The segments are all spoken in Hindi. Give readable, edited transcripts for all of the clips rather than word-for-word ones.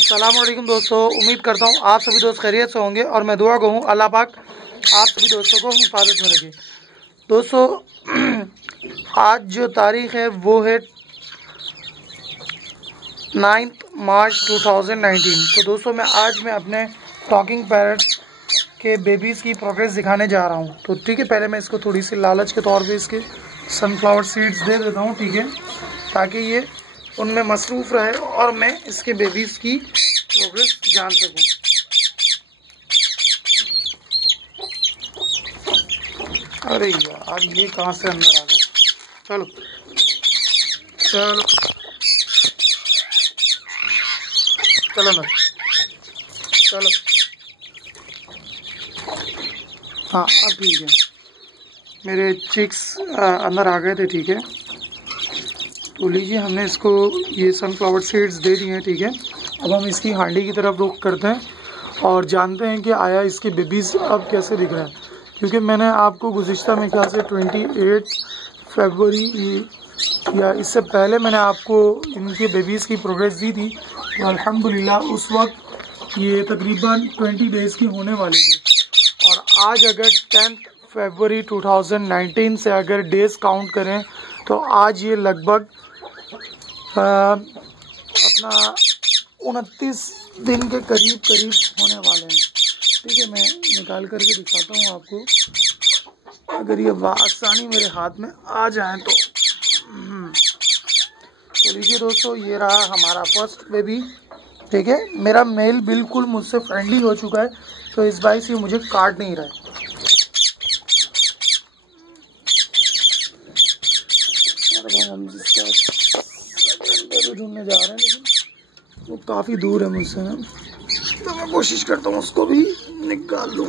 अस्सलाम वालेकुम दोस्तों, उम्मीद करता हूँ आप सभी दोस्त खैरियत से होंगे और मैं दुआ कहूँ अल्लाह पाक आप सभी दोस्तों को हिफाजत में रखे। दोस्तों आज जो तारीख़ है वो है 9 मार्च 2019। तो दोस्तों आज मैं अपने टॉकिंग पैरट के बेबीज़ की प्रोग्रेस दिखाने जा रहा हूँ। तो ठीक है, पहले मैं इसको थोड़ी सी लालच के तौर पे इसके सनफ्लावर सीड्स दे देता हूँ, ठीक है, ताकि ये उनमें मसरूफ़ रहे और मैं इसके बेबीज़ की प्रोग्रेस जान सकूँ। अरे यार ये कहाँ से अंदर आ गए। चलो चलो चलो ना चलो, हाँ अब ठीक है, मेरे चिक्स अंदर आ गए थे, ठीक है। तो लीजिए हमने इसको ये सनफ्लावर सीड्स दे दिए हैं, ठीक है। अब हम इसकी हांडी की तरफ रुख करते हैं और जानते हैं कि आया इसके बेबीज़ अब कैसे दिख रहे हैं, क्योंकि मैंने आपको गुज़िश्ता में ख्याल से 28 फरवरी या इससे पहले मैंने आपको इनके बेबीज़ की प्रोग्रेस दी थी। तो अल्हम्दुलिल्लाह उस वक्त ये तकरीबन 20 डेज़ की होने वाली थी और आज अगर 10 फरवरी 2019 से अगर डेज़ काउंट करें तो आज ये लगभग अपना 29 दिन के करीब होने वाले हैं, ठीक है। मैं निकाल करके दिखाता हूँ आपको, अगर ये आसानी मेरे हाथ में आ जाए तो। तो लीजिए दोस्तों, ये रहा हमारा फर्स्ट बेबी, ठीक है। मेरा मेल बिल्कुल मुझसे फ्रेंडली हो चुका है, तो इस बार से मुझे काट नहीं रहा है। हम जिसका ढूंढने जा रहे हैं लेकिन वो काफ़ी दूर है मुझसे, तो मैं कोशिश करता हूँ उसको भी निकाल लूँ।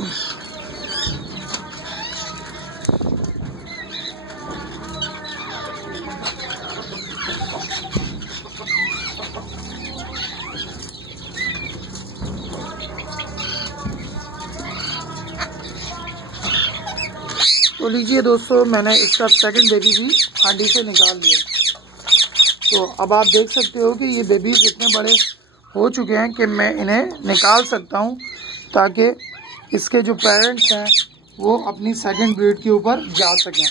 तो लीजिए दोस्तों, मैंने इसका सेकंड बेबी भी हांडी से निकाल लिया। तो अब आप देख सकते हो कि ये बेबीज इतने बड़े हो चुके हैं कि मैं इन्हें निकाल सकता हूं, ताकि इसके जो पेरेंट्स हैं वो अपनी सेकंड ब्रीड के ऊपर जा सकें,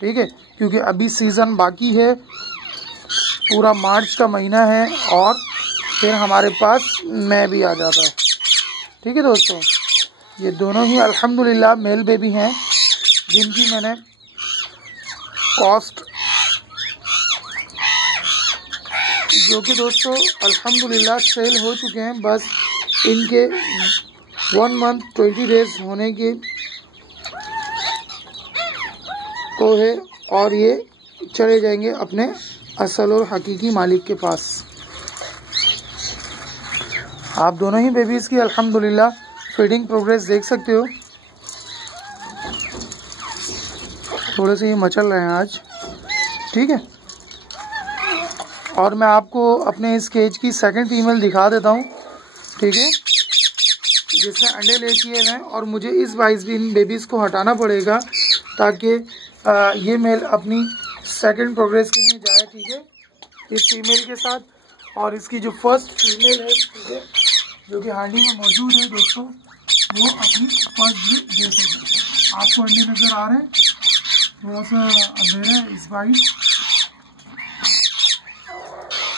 ठीक है। क्योंकि अभी सीज़न बाकी है, पूरा मार्च का महीना है और फिर हमारे पास मैं भी आ जाता है, ठीक है दोस्तों। ये दोनों ही अल्हम्दुलिल्लाह मेल बेबी हैं, जिनकी मैंने कॉस्ट जो कि दोस्तों अल्हम्दुलिल्लाह सेल हो चुके हैं। बस इनके 1 मंथ 20 डेज़ होने के तो है और ये चले जाएंगे अपने असल और हकीकी मालिक के पास। आप दोनों ही बेबीज़ की अल्हम्दुलिल्लाह फीडिंग प्रोग्रेस देख सकते हो। थोड़े से ये मचल रहे हैं आज, ठीक है। और मैं आपको अपने इस केज की सेकंड फीमेल दिखा देता हूँ, ठीक है, जिसने अंडे ले किए हैं। और मुझे इस वाइज भी इन बेबीज़ को हटाना पड़ेगा ताकि ये मेल अपनी सेकंड प्रोग्रेस के लिए जाए, ठीक है, इस फीमेल के साथ। और इसकी जो फर्स्ट फीमेल है, ठीक है, जो कि हांडी में मौजूद है दोस्तों, वो अपनी फर्स्ट ब्रीड दे सके। आपको अंडे नज़र आ रहे हैं, थोड़ा सा अंधेरा है इस बार,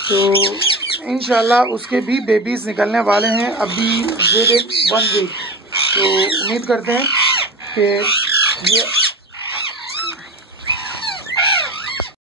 तो इंशाल्लाह उसके भी बेबीज़ निकलने वाले हैं अभी विद इन 1 वीक। तो उम्मीद करते हैं कि ये